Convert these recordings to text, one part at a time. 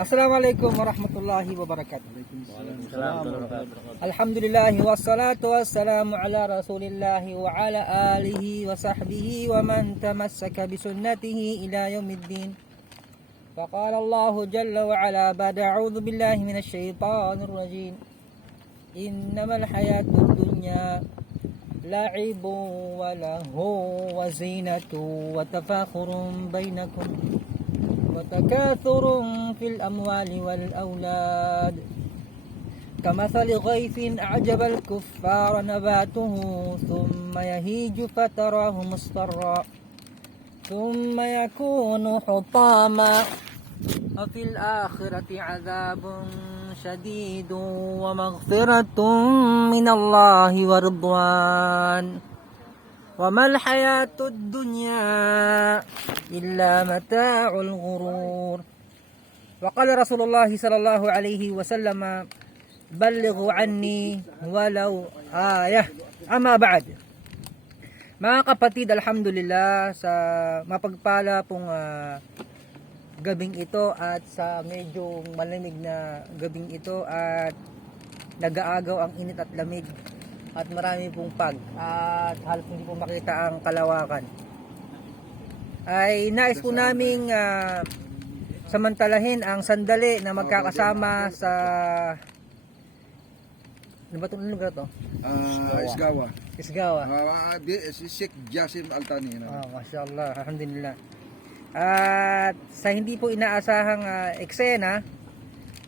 السلام عليكم ورحمة الله وبركاته الحمد لله والصلاة والسلام على رسول الله وعلى آله وصحبه ومن تمسك بسنته إلى يوم الدين فقال الله جل وعلا بعد أعوذ بالله من الشيطان الرجيم إنما الحياة الدنيا لعب وله وزينة وتفاخر بينكم وتكاثر في الأموال والأولاد. كمثل غيث أعجب الكفار نباته ثم يهيج فتراه مصفرا ثم يكون حطاما. وفي الآخرة عذاب شديد ومغفرة من الله ورضوان. وما الحياة الدنيا إلا متاع الغرور وقال رسول الله صلى الله عليه وسلم بلغوا عني ولو آية أما بعد mga kapatid, alhamdulillah sa mapagpala pong ah, gabing ito at sa medyo malamig na gabing ito at nagaagaw ang init at lamig at marami pong pag at halos hindi po makita ang kalawakan ay nais po naming ah, samantalahin ang sandali na magkakasama sa ano ba itong lugar to? Ah, Isgawa. Isgawa. Di- si Sheikh Jasim Altani. No? Ah, Alhamdulillah. At sa hindi po inaasahang ah, eksena,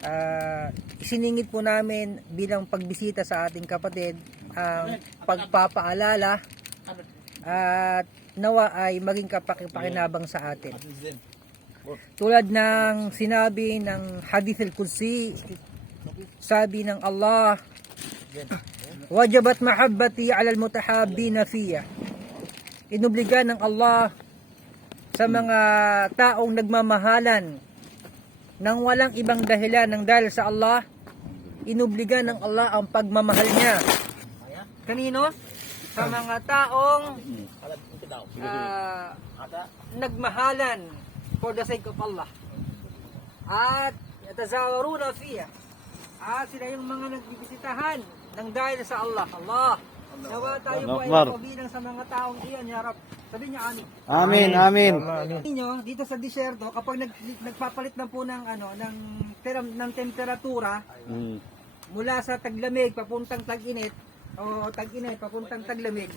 ah, isiningit po namin bilang pagbisita sa ating kapatid ang pagpapaalala at nawa ay maging kapakipakinabang sa atin. Tulad ng sinabi ng Hadith al-Qudsi, sabi ng Allah, Wajabat mahabbati ala al-mutahabbina fiyya. Inubliga ng Allah sa mga taong nagmamahalan nang walang ibang dahilan ng dahil sa Allah, inubliga ng Allah ang pagmamahal niya. Kanino? Sa mga taong ah, nagmahalan for the sake of Allah. At yatazawaruna fiya. At sila yung mga nagbibisitahan ng dahil sa Allah. Allah. Nawa tayo po ay kabilang sa mga taong iyan, ya Rab. Sabi niya, amin. Amin, amin. Ninyo, dito sa disyerto, kapag nag, nagpapalit na po ng ano, ng teram, ng temperatura Mm. mula sa taglamig papuntang tag-init o tag-init papuntang taglamig,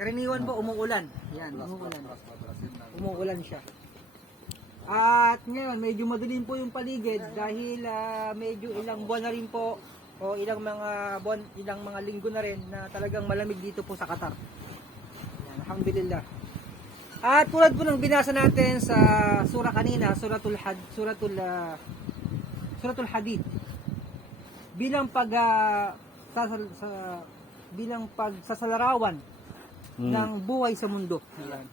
karaniwan po umuulan. Yan, umuulan. Umuulan siya. At ngayon, medyo madilim po yung paligid dahil ah, medyo ilang buwan na rin po o ilang mga buwan, ilang mga linggo na rin na talagang malamig dito po sa Qatar. Yan, alhamdulillah. At tulad po ng binasa natin sa sura kanina, suratul had, suratul ah, suratul hadid. Bilang pag ah, sa, sa bilang pagsasalarawan Mm. ng buhay sa mundo. Ayan.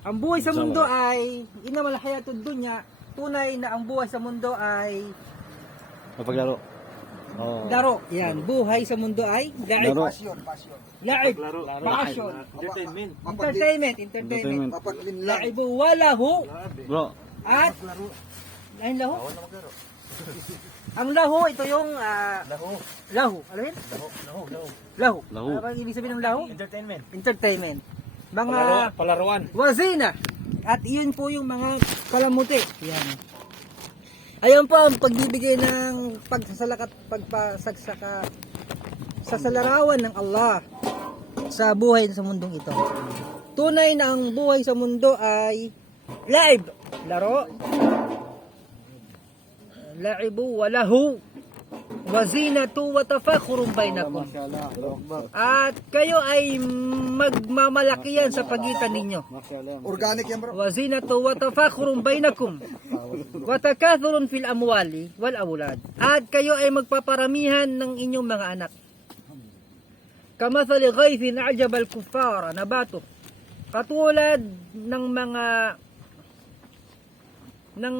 Ang buhay sa mundo ay inamal hayatud dunya, tunay na ang buhay sa mundo ay Mapaglaro. Oh. laro. Yan, buhay sa mundo ay laib. Laro. Passion, passion. Laib. Passion. Entertainment. Entertainment, entertainment. Mapaglinlang. Laibu walahu Bro, at lain lahu. Ang lahu ito yung ah, Lahu. lahu. Ano yun? Lahu. Lahu. Lahu. Lahu. Ano ba ang ibig sabihin ng lahu? Entertainment. Entertainment. Mga Palaruan. wazina. At iyon po yung mga kalamuti. Yan. Ayan po ang pagbibigay ng pagsasalakat pagpasagsaka sa salarawan ng Allah sa buhay sa mundong ito. Tunay na ang buhay sa mundo ay live, laro, laibu wa lahu wa zinatu wa tafakhurun bainakum. At kayo ay magmamalakihan sa pagitan ninyo. Organic yan bro. Wazinatu wa tafakhurun bainakum wa takathurun fil amwali wal awlad. At kayo ay magpaparamihan ng inyong mga anak. Kamathali ghaythin a'jaba al-kuffara nabatu. Katulad ng mga ng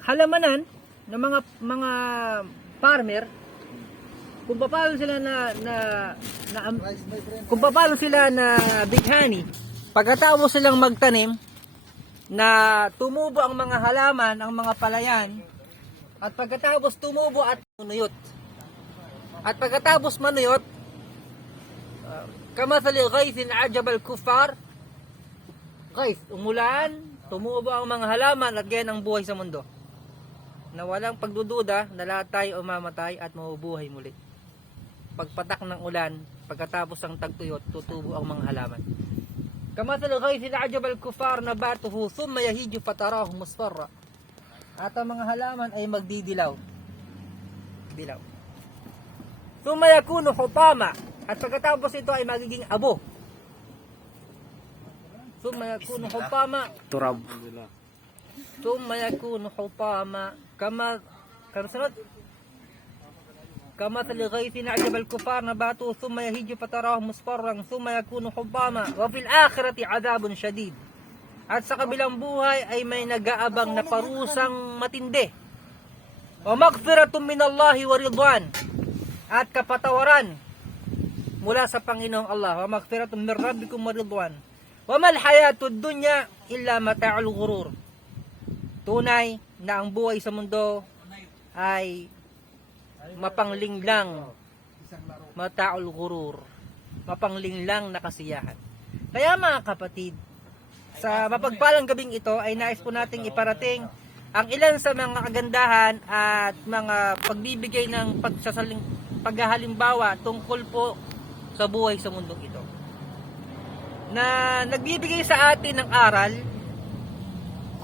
halamanan ng mga mga farmer kung paano sila na na, na kung paano sila na bighani pagkatapos silang magtanim na tumubo ang mga halaman, ang mga palayan, at pagkatapos tumubo at manuyot. At pagkatapos manuyot, uh, kamathali ghaythin ajab al-kuffar, ghayth, umulan, tumubo ang mga halaman at ganyan ang buhay sa mundo na walang pagdududa na lahat tayo umamatay at mabubuhay muli. Pagpatak ng ulan, pagkatapos ng tagtuyot, tutubo ang mga halaman. Kamathal ghaythi al-ajab al-kufar nabatuhu thumma yahiju fatarahu musfarra. At ang mga halaman ay magdidilaw. Dilaw. Thumma yakunu hutama at pagkatapos ito ay magiging abo. Thumma yakunu hutama turab. Thumma yakunu hutama كما كما سنود كمثل غيث أعجب الكفار نباته ثم يهيج فتراه مصفرا ثم يكون حطاما وفي الآخرة عذاب شديد at sa kabilang buhay ay may nag-aabang na parusang matindi wa magfiratun min Allahi wa ridwan at kapatawaran mula sa Panginoong Allah wa magfiratun min rabbikum wa ridwan wa mal hayatud dunya illa mata'ul ghurur tunay na ang buhay sa mundo ay mapanglinglang mataul gurur mapanglinglang na kasiyahan kaya mga kapatid sa mapagpalang gabing ito ay nais po nating iparating ang ilan sa mga kagandahan at mga pagbibigay ng pagsasaling paghahalimbawa tungkol po sa buhay sa mundong ito. Na nagbibigay sa atin ng aral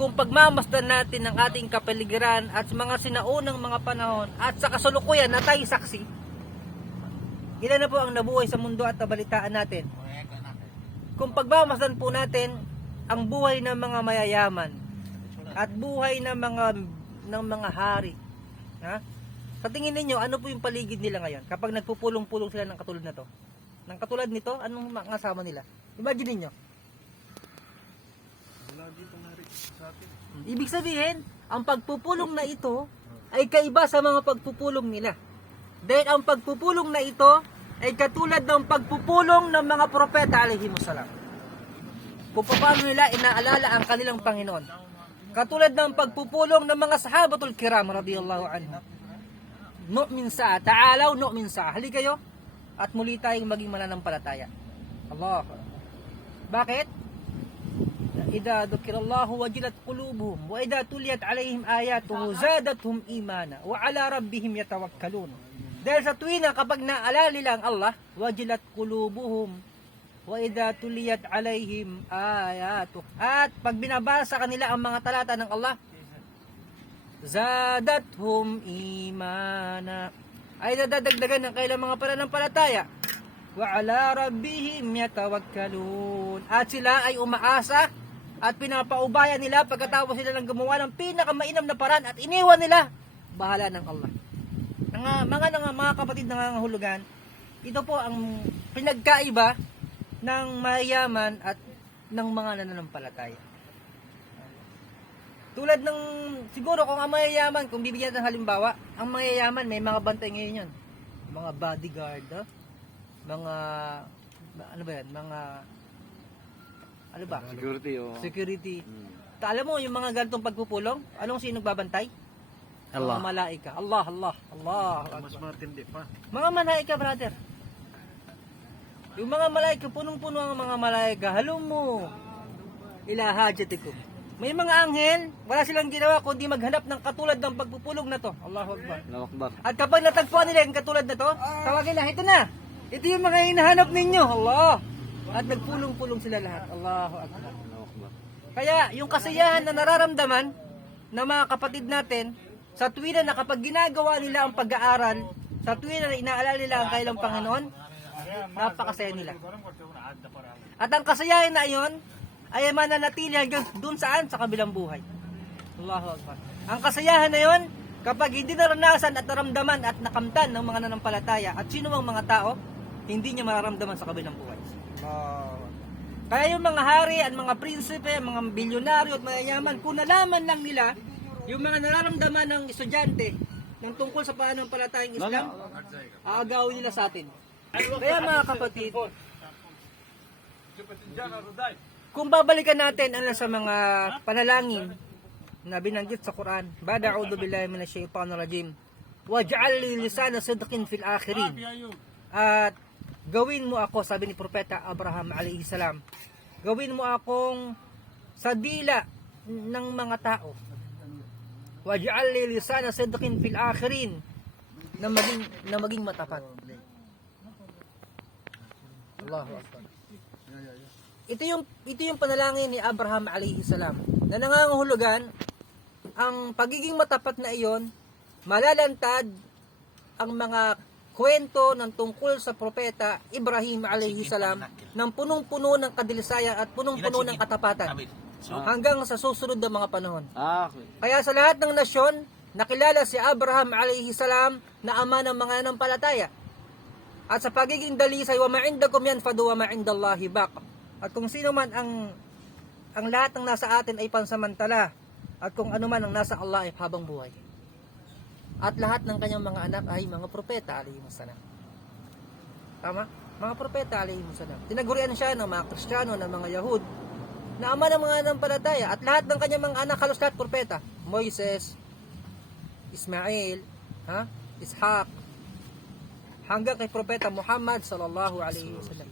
kung pagmamasdan natin ng ating kapaligiran at sa mga sinaunang mga panahon at sa kasalukuyan na tayo saksi, ilan na po ang nabuhay sa mundo at nabalitaan natin. Kung pagmamasdan po natin ang buhay ng mga mayayaman at buhay ng mga ng mga hari, ha? Sa tingin ninyo, ano po yung paligid nila ngayon kapag nagpupulong-pulong sila ng katulad na to? Ng katulad nito, anong mga kasama nila? Imagine niyo. Ibig sabihin, ang pagpupulong na ito ay kaiba sa mga pagpupulong nila. Dahil ang pagpupulong na ito ay katulad ng pagpupulong ng mga propeta alaihimussalam. Kung paano nila inaalala ang kanilang Panginoon. Katulad ng pagpupulong ng mga sahabatul kiram radiyallahu anhu. Nu'min sa, ta'alaw nu'min sa. Hali kayo at muli tayong maging mananampalataya. Allah. Bakit? إذا ذكر الله وجلت قلوبهم وإذا تليت عليهم آياته زادتهم إيمانا وعلى ربهم يتوكلون dahil sa tuwing na kapag naalala nila ang Allah wajilat qulubuhum wa idha tuliyat alaihim ayatu at pag binabasa kanila ang mga talata ng Allah zadathum imana ay nadadagdagan ng kailang mga pananampalataya wa ala rabbihim yatawakkalun at sila ay umaasa at pinapaubayan nila pagkatapos sila ng gumawa ng pinakamainam na paraan at iniwan nila. Bahala ng Allah. Mga mga mga, mga kapatid na nangangahulugan ito po ang pinagkaiba ng mayaman at ng mga nananampalataya. Tulad ng siguro kung ang mayayaman kung bibigyan ng halimbawa ang mayayaman may mga bantay ngayon yun. Mga bodyguard ah, mga ano ba yan? Mga ano ba Security, oh. security Hmm. Ta- alam mo yung mga ganitong pagpupulong anong sino nagbabantay Allah. mga malaika Allah Allah Allah Mas matindi pa. mga malaika brother yung mga malaika punong-puno ang mga malaika halong mo ila hajatikum may mga anghel wala silang ginawa kundi maghanap ng katulad ng pagpupulong na to Allahu Akbar Allahu Akbar. at kapag natagpuan nila yung katulad na to, tawagin lang, ito na. Ito yung mga hinahanap ninyo. Allah. At nagpulong-pulong sila lahat. Allahu Akbar. Kaya yung kasiyahan na nararamdaman ng mga kapatid natin, sa tuwina na kapag ginagawa nila ang pag-aaral, sa tuwina na inaalala nila ang kailang Panginoon, napakasaya nila. At ang kasayahan na iyon, ay mananatili hanggang dun saan? Sa kabilang buhay. Allahu Akbar. Ang kasayahan na yon, kapag hindi naranasan at naramdaman at nakamtan ng mga nanampalataya at sino mang mga tao, hindi niya mararamdaman sa kabilang buhay. Kaya yung mga hari at mga prinsipe, mga bilyonaryo at mayayaman, kung nalaman lang nila yung mga nararamdaman ng estudyante ng tungkol sa pananampalatayang Islam, aagawin nila sa atin. Kaya mga kapatid, Kung babalikan natin ano sa mga panalangin na binanggit sa Quran, Bada billahi minash shaitanir rajim. Waj'al li lisana sidqin fil akhirin. At gawin mo ako, sabi ni Propeta Abraham alayhi salam, gawin mo akong sa dila ng mga tao. Waj'al li lisana sidqin fil akhirin na maging na maging matapat. Allahu Akbar. Ito yung ito yung panalangin ni Abraham alayhi salam na nangangahulugan ang pagiging matapat na iyon malalantad ang mga kwento ng tungkol sa propeta Ibrahim alayhi salam ng punong-puno ng kadilisayan at punong-puno ng katapatan hanggang sa susunod na mga panahon. Ah. Kaya sa lahat ng nasyon, nakilala si Abraham alayhi salam na ama ng mga nanampalataya. At sa pagiging dalisay, wa ma'indakum yanfadu wa ma'indallahi baq. At kung sino man ang ang lahat ng nasa atin ay pansamantala at kung ano man ang nasa Allah ay habang buhay. At lahat ng kanyang mga anak ay mga propeta alayhi salam. Tama? Mga propeta alayhi salam. Tinagurian siya ng mga Kristiyano, ng mga Yahud, na ama ng mga nanampalataya at lahat ng kanyang mga anak halos lahat propeta. Moises, Ismail, ha? Ishaq, hanggang kay propeta Muhammad sallallahu alaihi wasallam.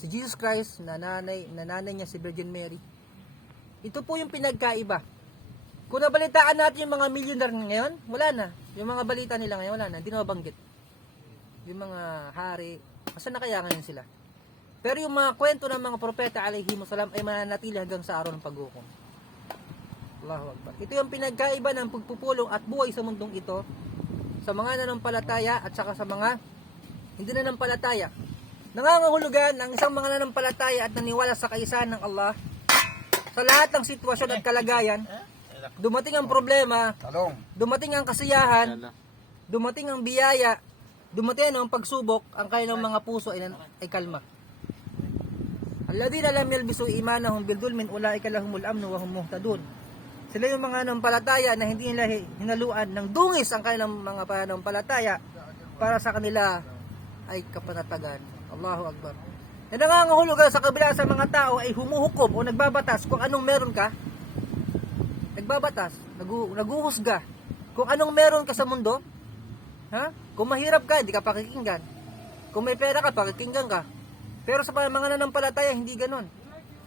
Si Jesus Christ, nanay, nananay niya si Virgin Mary. Ito po yung pinagkaiba. Kung nabalitaan natin yung mga millionaire ngayon, wala na. Yung mga balita nila ngayon, wala na. Hindi na mabanggit. Yung mga hari, asan na kaya ngayon sila? Pero yung mga kwento ng mga propeta alayhi salam ay mananatili hanggang sa araw ng paghukom. Allahu Akbar. Ito yung pinagkaiba ng pagpupulong at buhay sa mundong ito sa mga nanampalataya at saka sa mga hindi nanampalataya. Nangangahulugan ng isang mga nanampalataya at naniwala sa kaisahan ng Allah sa lahat ng sitwasyon at kalagayan, dumating ang problema, Talong. dumating ang kasiyahan, dumating ang biyaya, dumating ang pagsubok, ang kanilang mga puso ay, ay kalma. Alladhina lam yalbisu imanahum bil dulmin ulaika lahumul amnu wa hum muhtadun. Sila yung mga nanampalataya na hindi nila hinaluan ng dungis ang kanilang mga pananampalataya para sa kanila ay kapanatagan. Allahu Akbar. Na nangangahulugan sa kabila sa mga tao ay humuhukom o nagbabatas kung anong meron ka. Nagbabatas, nagu, naguhusga. Kung anong meron ka sa mundo, ha? Kung mahirap ka, hindi ka pakikinggan. Kung may pera ka, pakikinggan ka. Pero sa mga nanampalataya, hindi ganon.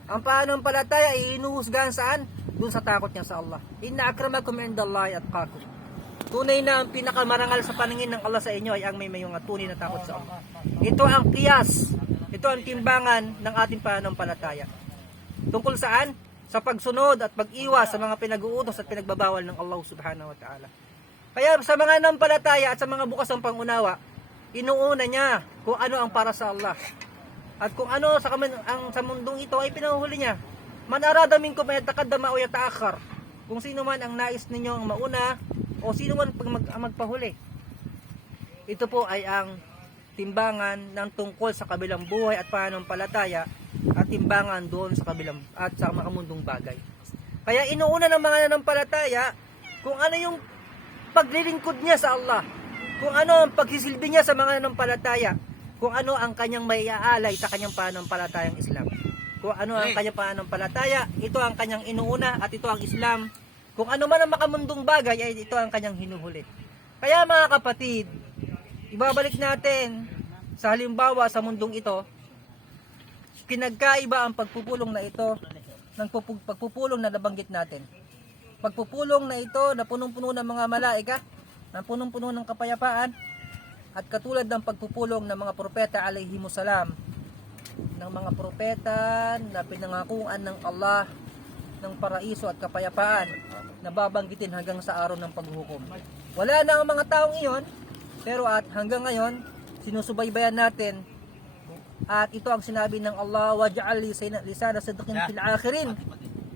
Ang pananampalataya ay inuhusgahan saan? Doon sa takot niya sa Allah. Inna akramakum indallahi atqakum. Tunay na ang pinakamarangal sa paningin ng Allah sa inyo ay ang may mayong at tunay na takot sa Allah. Ito ang kiyas. Ito ang timbangan ng ating pananampalataya. Tungkol saan? Sa pagsunod at pag-iwas sa mga pinag-uutos at pinagbabawal ng Allah subhanahu wa ta'ala. Kaya sa mga nampalataya at sa mga bukas ng pangunawa, inuuna niya kung ano ang para sa Allah. At kung ano sa ang sa mundong ito ay pinahuhuli niya. Man arada minkum ay taqaddama o yataakhar. Kung sino man ang nais ninyo ang mauna o sino man pag mag, magpahuli. Ito po ay ang timbangan ng tungkol sa kabilang buhay at pananampalataya at timbangan doon sa kabilang at sa mga mundong bagay. Kaya inuuna ng mga nanampalataya kung ano yung paglilingkod niya sa Allah. Kung ano ang pagsisilbi niya sa mga nanampalataya. Kung ano ang kanyang may aalay sa kanyang pananampalatayang Islam. Kung ano ang kanyang pananampalataya, ito ang kanyang inuuna at ito ang Islam. Kung ano man ang makamundong bagay, ay ito ang kanyang hinuhuli. Kaya mga kapatid, ibabalik natin sa halimbawa sa mundong ito, pinagkaiba ang pagpupulong na ito ng pupu- pagpupulong na nabanggit natin. Pagpupulong na ito na punong-puno ng mga malaika, na punong-puno ng kapayapaan, at katulad ng pagpupulong ng mga propeta alayhimusalam, ng mga propeta na pinangakuan ng Allah ng paraiso at kapayapaan na babanggitin hanggang sa araw ng paghuhukom. Wala na ang mga taong iyon, pero at hanggang ngayon, sinusubaybayan natin at ito ang sinabi ng Allah, waj'al li lisana sidqin fil akhirin.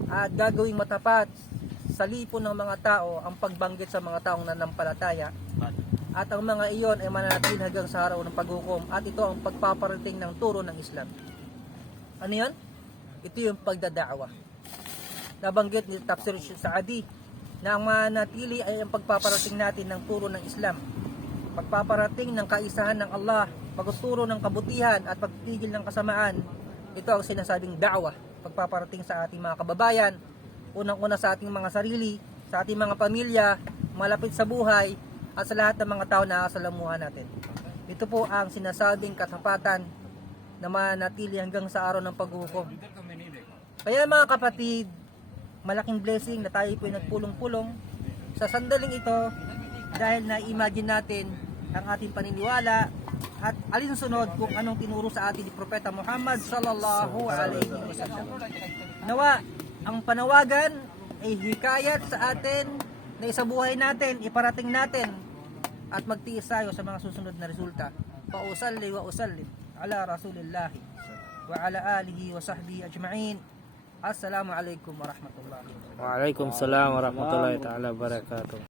At gagawing matapat sa lipo ng mga tao ang pagbanggit sa mga taong nanampalataya. At ang mga iyon ay mananatili hanggang sa araw ng paghukom. At ito ang pagpaparating ng turo ng Islam. Ano yan? Ito yung pagdadawa. Nabanggit ni Tafsir Saadi na ang manatili ay ang pagpaparating natin ng turo ng Islam pagpaparating ng kaisahan ng Allah, pagtuturo ng kabutihan at pagpigil ng kasamaan, ito ang sinasabing da'wah, pagpaparating sa ating mga kababayan, unang-una sa ating mga sarili, sa ating mga pamilya, malapit sa buhay, at sa lahat ng mga tao na kasalamuhan natin. Ito po ang sinasabing katapatan na manatili hanggang sa araw ng paghukom. Kaya mga kapatid, malaking blessing na tayo po nagpulong-pulong sa sandaling ito dahil na-imagine natin ang ating paniniwala at alinsunod kung anong tinuro sa atin ni Propeta Muhammad sallallahu alaihi wasallam. Nawa, ang panawagan ay hikayat sa atin na isabuhay natin, iparating natin at magtiis tayo sa mga susunod na resulta. Fa usalli wa usallim ala rasulillahi wa ala alihi wa sahbihi ajma'in. Assalamu alaikum warahmatullahi wabarakatuh. Waalaikumsalam warahmatullahi taala wabarakatuh.